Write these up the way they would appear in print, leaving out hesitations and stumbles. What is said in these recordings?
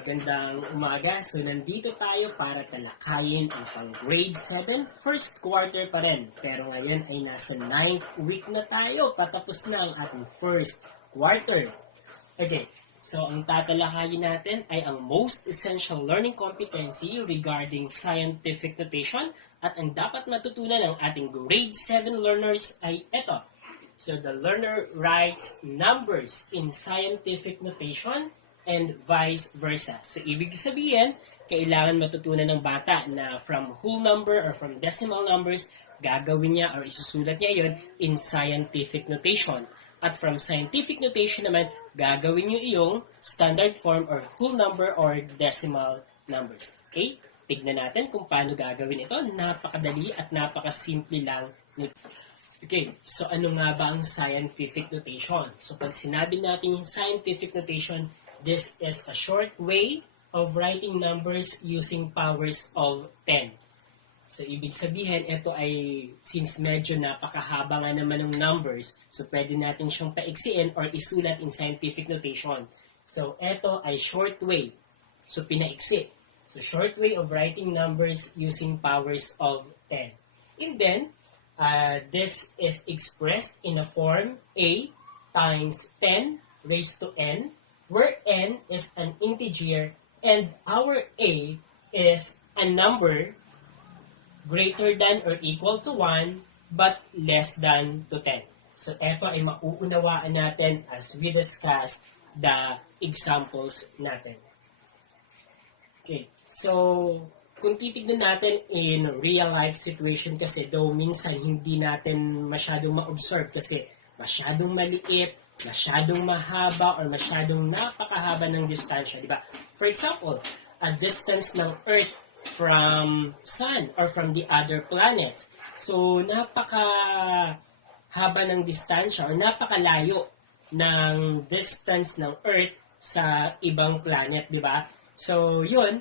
Magandang umaga. So, nandito tayo para talakayin ang pang grade 7, first quarter pa rin. Pero ngayon ay nasa 9th week na tayo. Patapos na ang ating first quarter. Okay, so ang tatalakayin natin ay ang most essential learning competency regarding scientific notation at ang dapat matutunan ng ating grade 7 learners ay ito. So, the learner writes numbers in scientific notation and vice versa. So, ibig sabihin, kailangan matutunan ng bata na from whole number or from decimal numbers, gagawin niya or isusulat niya yon in scientific notation. At from scientific notation naman, gagawin niyo iyong standard form or whole number or decimal numbers. Okay? Tignan natin kung paano gagawin ito. Napakadali at napakasimple lang nito. Okay, so ano nga ba ang scientific notation? So pag sinabi natin yung scientific notation, this is a short way of writing numbers using powers of 10. So, ibig sabihin, ito ay, since medyo napakahaba nga naman ng numbers, so pwede natin siyang paiksiin or isulat in scientific notation. So, ito ay short way. So, pinaiksi. So, short way of writing numbers using powers of 10. And then, this is expressed in a form A times 10 raised to n, where n is an integer and our a is a number greater than or equal to 1 but less than to 10. So, ito ay mauunawaan natin as we discuss the examples natin. Okay, so kung titignan natin in real life situation kasi though minsan hindi natin masyadong ma-observe kasi masyadong maliit, masyadong mahaba or masyadong napakahaba ng distansya, di ba? For example, a distance ng Earth from Sun or from the other planets. So, napakahaba ng distansya or napakalayo ng distance ng Earth sa ibang planet, di ba? So, yun,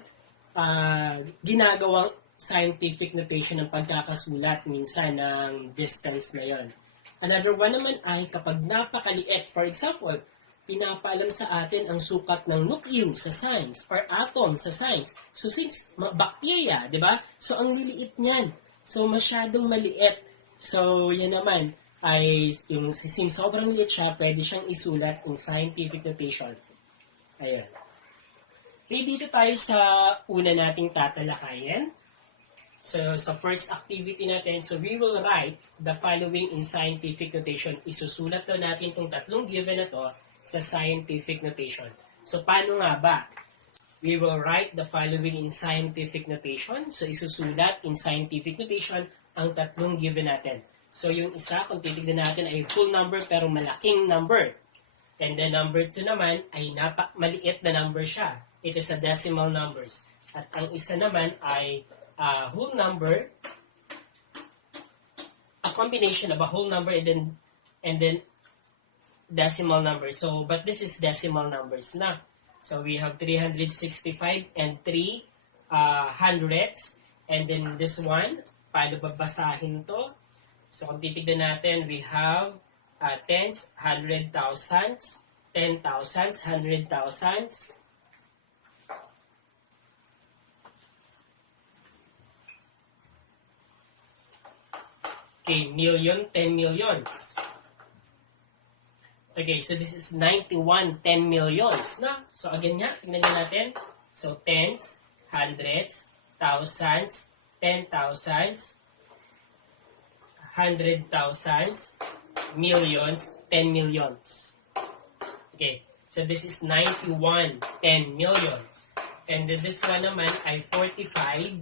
ginagawang scientific notation ng pagkakasulat minsan ng distance na yon. Another one naman ay kapag napakaliit, for example, pinapaalam sa atin ang sukat ng nucleus sa science or atom sa science. So since bacteria, di ba? So ang liliit niyan. So masyadong maliit. So yan naman ay yung since sobrang liit siya, pwede siyang isulat in scientific notation. Ayan. Okay, dito tayo sa una nating tatalakayin. So, sa first activity natin, so we will write the following in scientific notation. Isusulat na natin itong tatlong given na to sa scientific notation. So, paano nga ba? We will write the following in scientific notation. So, isusulat in scientific notation ang tatlong given natin. So, yung isa, kung titignan natin, ay full number pero malaking number. And the number 2 naman ay maliit na number siya. It is a decimal numbers. At ang isa naman ay whole number, a combination of a whole number and then decimal number. So, but this is decimal numbers na. So, we have 365 and 3 hundredths. And then this one, paano babasahin to? So, kung titignan natin, we have tens, hundred thousands, 10,000s, 100,000s, okay, million, 10 millions. Okay, so this is 91 10 millions. Na? So again nga, tingnan natin. So tens, hundreds, thousands, 10,000s, 100,000s, millions, 10 millions. Okay, so this is 91 10 millions. And then this one naman ay 45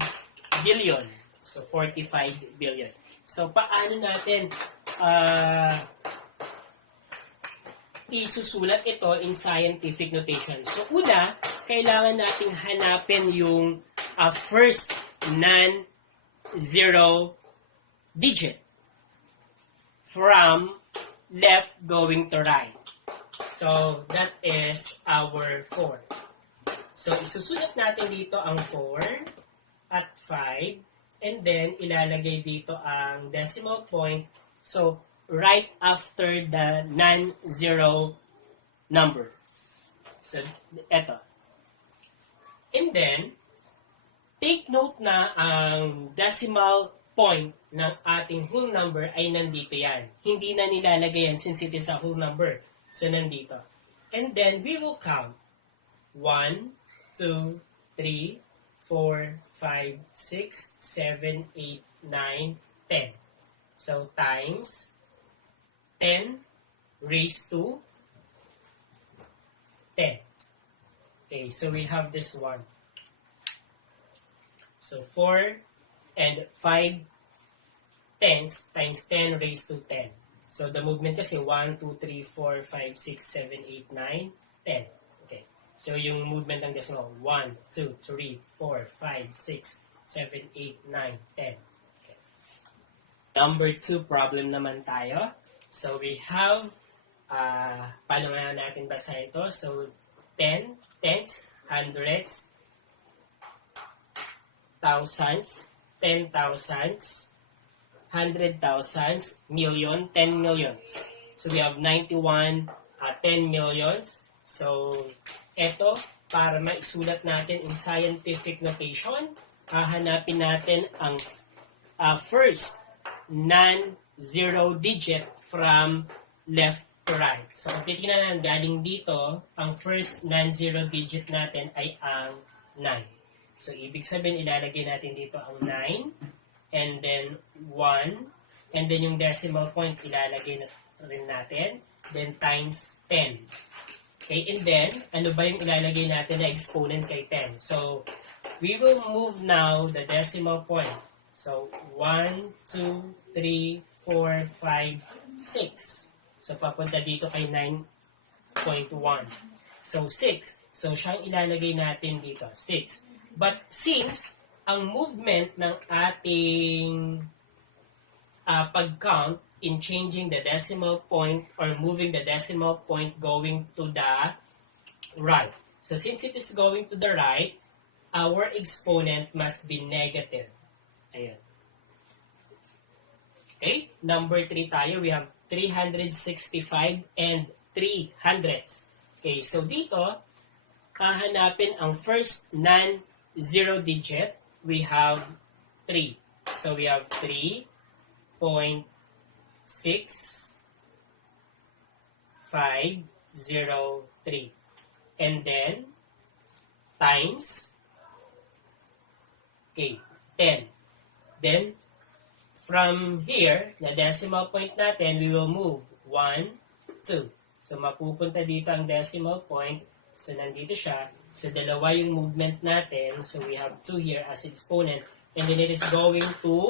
billion. So 45 billion. So, paano natin isusulat ito in scientific notation? So, una, kailangan nating hanapin yung first non-zero digit from left going to right. So, that is our 4. So, isusulat natin dito ang 4 at 5. And then, ilalagay dito ang decimal point. So, right after the non-zero number. So, eto. And then, take note na ang decimal point ng ating whole number ay nandito yan. Hindi na nilalagay yan since it is a whole number. So, nandito. And then, we will count 1, 2, 3, 4, 5, 6, 7, 8, 9, 10. So, times 10 raised to 10. Okay, so we have this one. So 4 and 5 tenths times 10 raised to 10. So the movement kasi 1, 2, 3, 4, 5, 6, 7, 8, 9, 10. Okay. So yung movement ng decimal 1, 2, 3, 4, 5, 6, 7, 8, 9, 10. Okay. Number 2 problem naman tayo. So we have paano nga natin basahin ito? So 10, tenths, hundreds, thousands, 10,000s, 100,000s, million, 10 millions. So we have 91, 10 millions. So eto, para maisulat natin in scientific notation, hahanapin natin ang first non-zero digit from left to right. So kung titignan natin galing dito, ang first non-zero digit natin ay ang 9. So, ibig sabihin, ilalagay natin dito ang 9, and then 1, and then yung decimal point, ilalagay na rin natin, then times 10. Okay, and then, ano ba yung ilalagay natin na exponent kay 10? So, we will move now the decimal point. So, 1, 2, 3, 4, 5, 6. So, papunta dito kay 9.1. So, 6. So, siyang ilalagay natin dito, 6. But since ang movement ng ating pag-count in changing the decimal point or moving the decimal point going to the right. So since it is going to the right, our exponent must be negative. Ayan. Okay, number 3 tayo. We have 365 and 300s. Okay, so dito, hahanapin ang first non-zero digit. We have 3. So we have 3.6503. And then, times, okay, 10. Then, from here, the decimal point natin, we will move 1, 2. So, mapupunta dito ang decimal point. So, nandito siya. So, dalawa yung movement natin. So, we have 2 here as exponent. And then, it is going to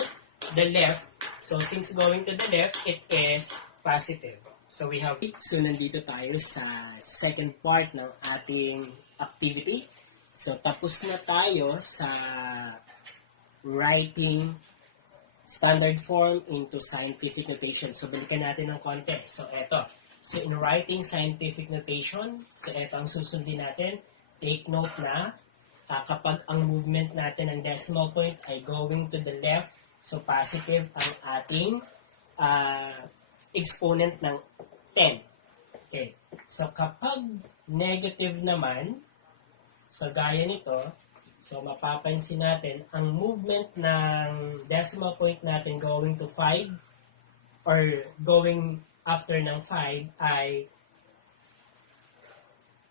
the left. So, since going to the left, it is positive. So, we have... So, nandito tayo sa second part ng ating activity. So, tapos na tayo sa writing standard form into scientific notation. So, balikan natin ng konti. So, eto. So, in writing scientific notation, so eto ang susundin natin. Take note na kapag ang movement natin ng decimal point ay going to the left, so positive ang ating exponent ng 10. Okay. So, kapag negative naman, so gaya nito, so mapapansin natin, ang movement ng decimal point natin going to 5 or going after ng 5 ay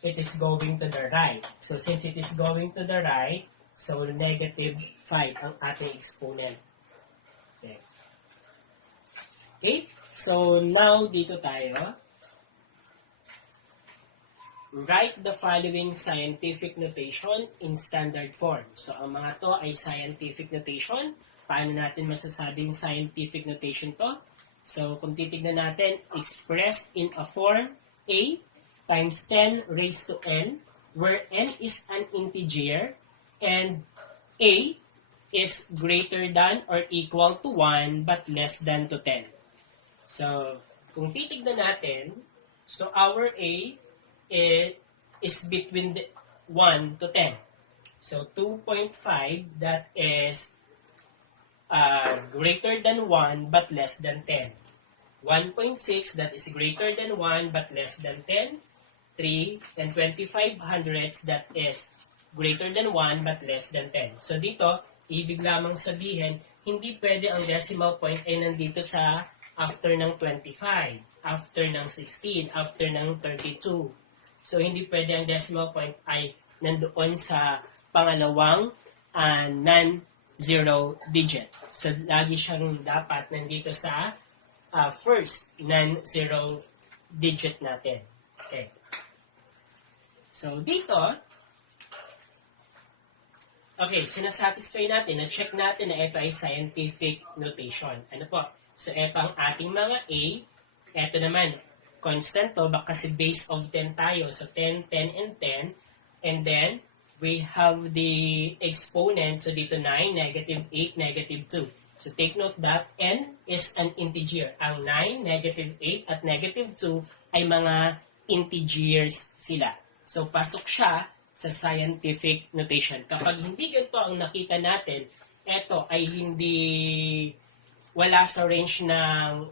it is going to the right. So, since it is going to the right, so negative 5 ang ating exponent. Okay. Okay? So, now dito tayo. Write the following scientific notation in standard form. So, ang mga to ay scientific notation. Paano natin masasabing scientific notation to? So, kung titignan natin, expressed in a form A times 10 raised to n, where n is an integer and A is greater than or equal to 1 but less than to 10. So, kung titignan natin, so our A is between the 1 to 10. So, 2.5, that is greater than 1 but less than 10. 1.6, that is greater than 1 but less than 10. 3 and 25 hundredths, that is greater than 1 but less than 10. So dito, ibig lamang sabihin, hindi pwede ang decimal point ay nandito sa after ng 25, after ng 16, after ng 32. So hindi pwede ang decimal point ay nandoon sa pangalawang non-zero digit. So lagi siyang dapat nandito sa first non-zero digit natin. Okay. So dito, okay, sinasatisfy natin, na-check natin na ito ay scientific notation. Ano po? So ito ang ating mga A. Ito naman, constant to, kasi base of 10 tayo. So 10, 10, and 10. And then, we have the exponent. So dito 9, negative 8, negative 2. So take note that n is an integer. Ang 9, negative 8, at negative 2 ay mga integers sila. So pasok siya sa scientific notation. Kapag hindi ganito ang nakita natin, ito ay hindi wala sa range ng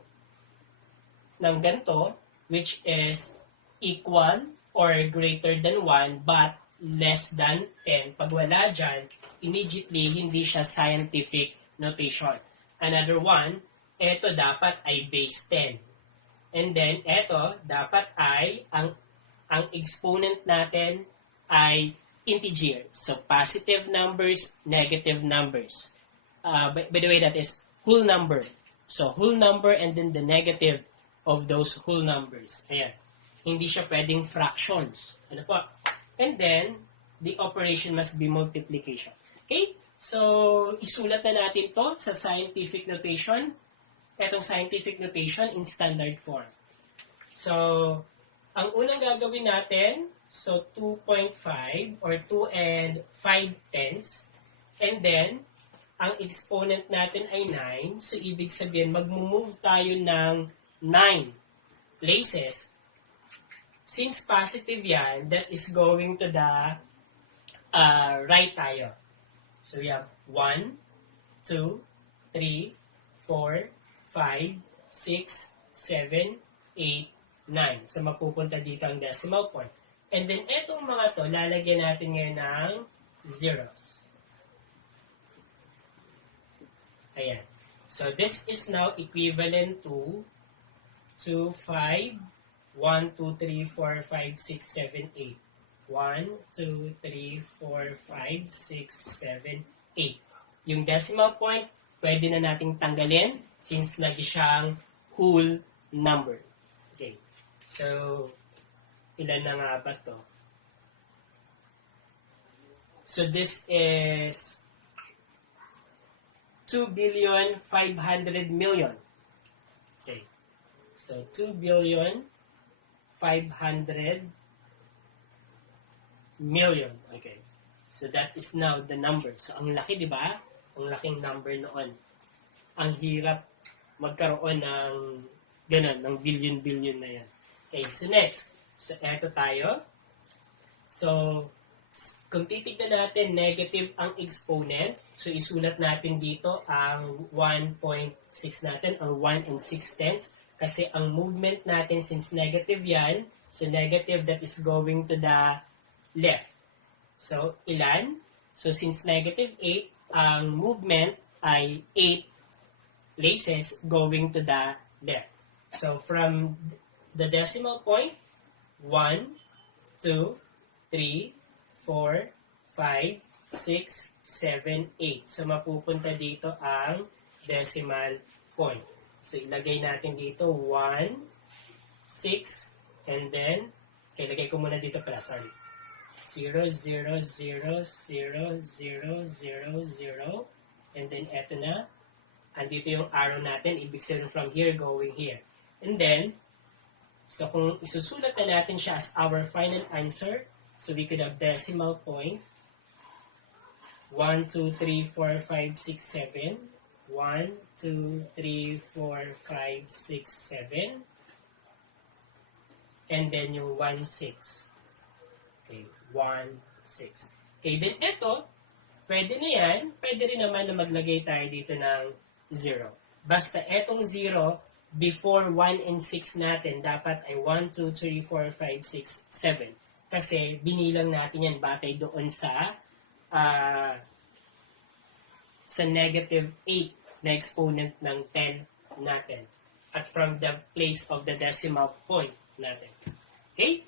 ganito, which is equal or greater than 1 but less than 10. Pag wala dyan, immediately hindi siya scientific notation. Another one, ito dapat ay base 10. And then, ito dapat ay ang exponent natin ay integer. So, positive numbers, negative numbers. By the way, that is whole number. So, whole number and then the negative of those whole numbers. Ayan. Hindi siya pwedeng fractions. Ano po? And then, the operation must be multiplication. Okay? So, isulat na natin to sa scientific notation. Etong scientific notation in standard form. So, ang unang gagawin natin, so 2.5 or 2 and 5 tenths. And then, ang exponent natin ay 9. So, ibig sabihin, mag-move tayo ng 9 places. Since positive yan, that is going to the right tayo. So, we have 1, 2, 3, 4, 5, 6, 7, 8, 9. So, mapupunta dito ang decimal point. And then, etong mga to, lalagyan natin ngayon ng zeros. Ayan. So, this is now equivalent to 2, 5, 1, 2, 3, 4, 5, 6, 7, 8. 1, 2, 3, 4, 5, 6, 7, 8. Yung decimal point, pwede na nating tanggalin since lagi siyang whole number. Okay. So, ilan na nga ba to? So, this is 2,500,000,000. Okay. So, 2,500,000,000. Okay. So, that is now the number. So, ang laki, di ba? Ang laking number noon. Ang hirap magkaroon ng ganun, ng billion-billion na yan. Okay, so next. So, eto tayo. So, kung titignan natin, negative ang exponent. So, isulat natin dito ang 1.6 natin, or 1 and 6 tenths. Kasi ang movement natin, since negative yan, so negative, that is going to the left. So, ilan? So, since negative 8, ang movement ay 8 places going to the left. So, from the decimal point, 1, 2, 3, 4, 5, 6, 7, 8. So, mapupunta dito ang decimal point. So, ilagay natin dito 1, 6, and then, ilagay ko muna dito pala, sorry. 0, 0, 0, 0, 0, 0, 0, and then eto na, andito yung arrow natin, ibig sabihin from here going here. And then, so kung isusulat na natin siya as our final answer, so we could have decimal point, 1, 2, 3, 4, 5, 6, 7, 1, 2, 3, 4, 5, 6, 7, and then yung 1, 6. Okay, 1, 6. Okay, then ito, pwede na yan, pwede rin naman na maglagay tayo dito ng 0. Basta etong 0, before 1 and 6 natin, dapat ay 1, 2, 3, 4, 5, 6, 7. kasi binilang natin yan batay doon ah, sa negative 8 na exponent ng 10 natin at from the place of the decimal point natin. Okay?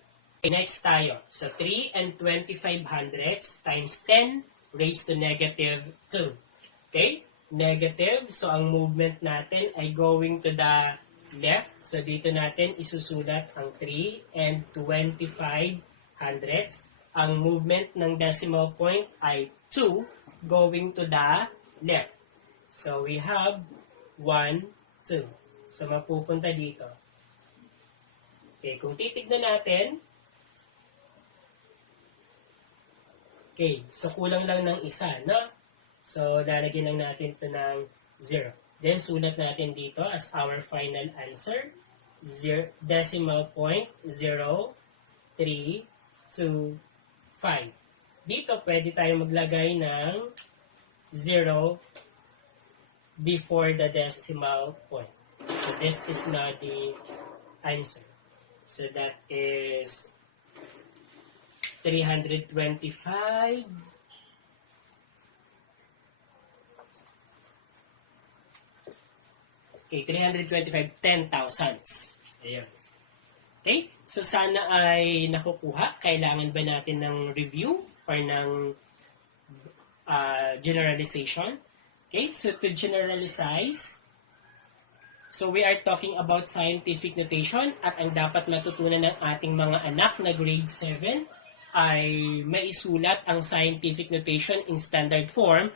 Next tayo. So 3 and 25 hundredths times 10 raised to negative 2. Okay? Negative. So ang movement natin ay going to the left. So dito natin isusulat ang 3 and 25 hundredths. Ang movement ng decimal point ay 2 going to the left. So we have 1, 2. So mapupunta dito. Okay, kung titignan natin, okay, so kulang lang ng isa, no? So lalagyan lang natin ito ng 0. Then sulat natin dito as our final answer, decimal point 0, 3, 2, 5. Dito pwede tayo maglagay ng 0 before the decimal point. So this is now the answer. So that is 325. Okay, 325 10,000s. Ayan. Okay? So sana ay nakukuha. Kailangan ba natin ng review or ng generalization? Okay, so to generalize, so we are talking about scientific notation at ang dapat matutunan ng ating mga anak na grade 7 ay maisulat ang scientific notation in standard form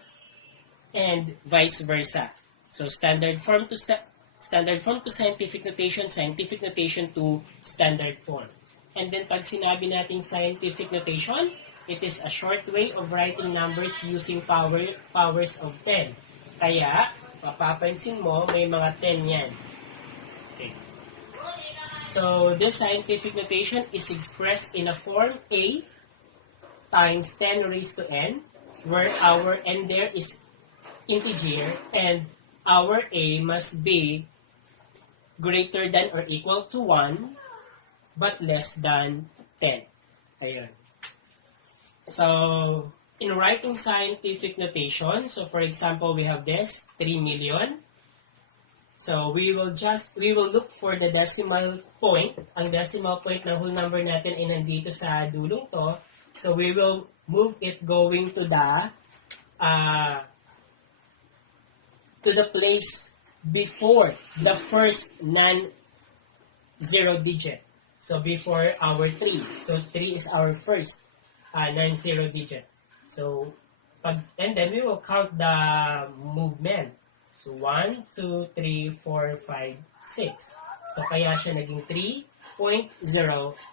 and vice versa. So standard form to scientific notation to standard form. And then pag sinabi natin scientific notation, it is a short way of writing numbers using powers of 10. Kaya, mapapansin mo, may mga 10 yan. Okay. So, this scientific notation is expressed in a form A times 10 raised to n, where our n there is integer, and our A must be greater than or equal to 1, but less than 10. Ayun. So, in writing scientific notation, so for example, we have this, 3 million. So, we will look for the decimal point. Ang decimal point ng whole number natin ay nandito sa dulong to. So, we will move it going to the place before the first non-zero digit. So, before our 3. So, 3 is our first non-zero digit. So, and then we will count the movement. So, 1, 2, 3, 4, 5, 6. So, kaya siya naging 3.0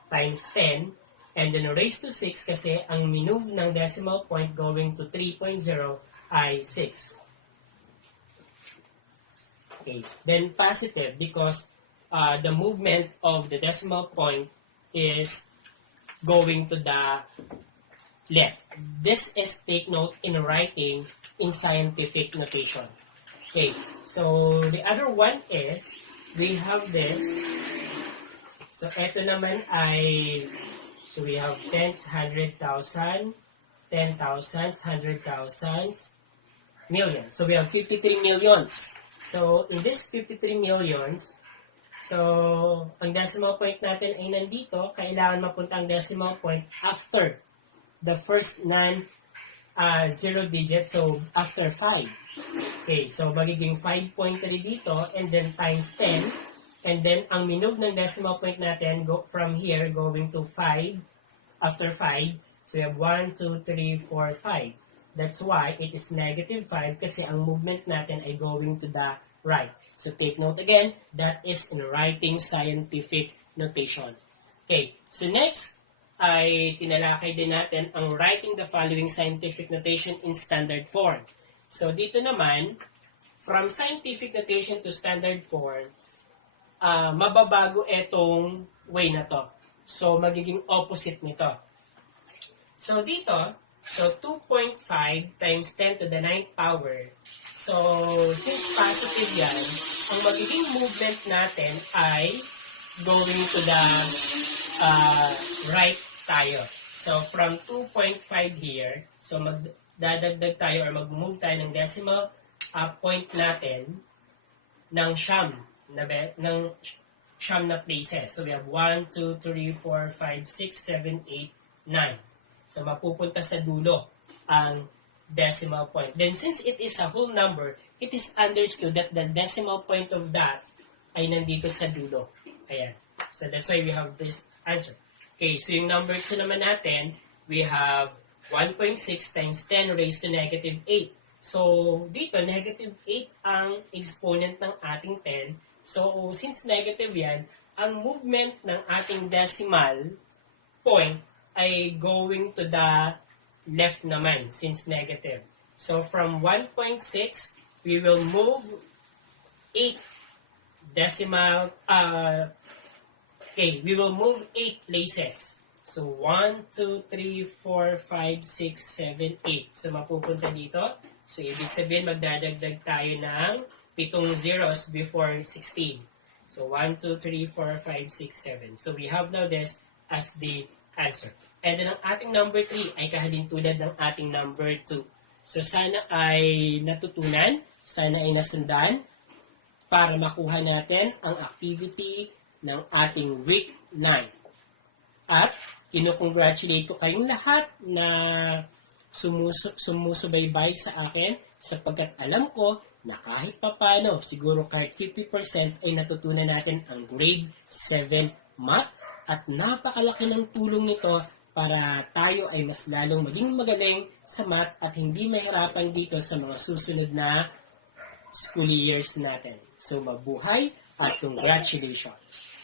times 10. And then raised to 6 kasi ang minove ng decimal point going to 3.0 ay 6. Okay. Then positive because the movement of the decimal point is going to the left. This is take note in writing in scientific notation. Okay, so the other one is, we have this. So ito naman ay, so we have tens, 100,000, 10,000, 100,000, millions. So we have 53 millions. So in this 53 millions, so ang decimal point natin ay nandito, kailangan mapunta ang decimal point after the first zero digit, so after 5. Okay, so magiging 5.3 dito, and then times 10, and then ang minove ng decimal point natin go from here going to 5, after 5, so we have 1, 2, 3, 4, 5. That's why it is negative 5 kasi ang movement natin ay going to the right. So take note again, that is in writing scientific notation. Okay, so next ay tinalakay din natin ang writing the following scientific notation in standard form. So dito naman, from scientific notation to standard form, mababago etong way na to. So magiging opposite nito. So dito, so 2.5 times 10 to the 9th power. So since positive yan, ang magiging movement natin ay going to the right tayo. So, from 2.5 here, so magdadagdag tayo or mag-move tayo ng decimal point natin ng siyam na places. So, we have 1, 2, 3, 4, 5, 6, 7, 8, 9. So, mapupunta sa dulo ang decimal point. Then, since it is a whole number, it is understood that the decimal point of that ay nandito sa dulo. Ayan. So, that's why we have this answer. Okay, so yung number 2 naman natin, we have 1.6 times 10 raised to negative 8. So, dito, negative 8 ang exponent ng ating 10. So, since negative yan, ang movement ng ating decimal point ay going to the left naman, since negative. So, from 1.6, we will move 8 decimal, we will move 8 places. So, 1, 2, 3, 4, 5, 6, 7, 8. So, mapupunta dito. So, ibig sabihin, magdadagdag tayo ng 7 zeros before 16. So, 1, 2, 3, 4, 5, 6, 7. So, we have now this as the answer. And then, ang ating number 3 ay kahalintulad ng ating number 2. So, sana ay natutunan, sana ay nasundan para makuha natin ang activity ng ating week 9. At, kinukongratulate ko kayong lahat na sumusubaybay sa akin sapagkat alam ko na kahit papano, siguro kahit 50% ay natutunan natin ang grade 7 math at napakalaki ng tulong nito para tayo ay mas lalong maging magaling sa math at hindi mahirapan dito sa mga susunod na school years natin. So mabuhay at congratulations!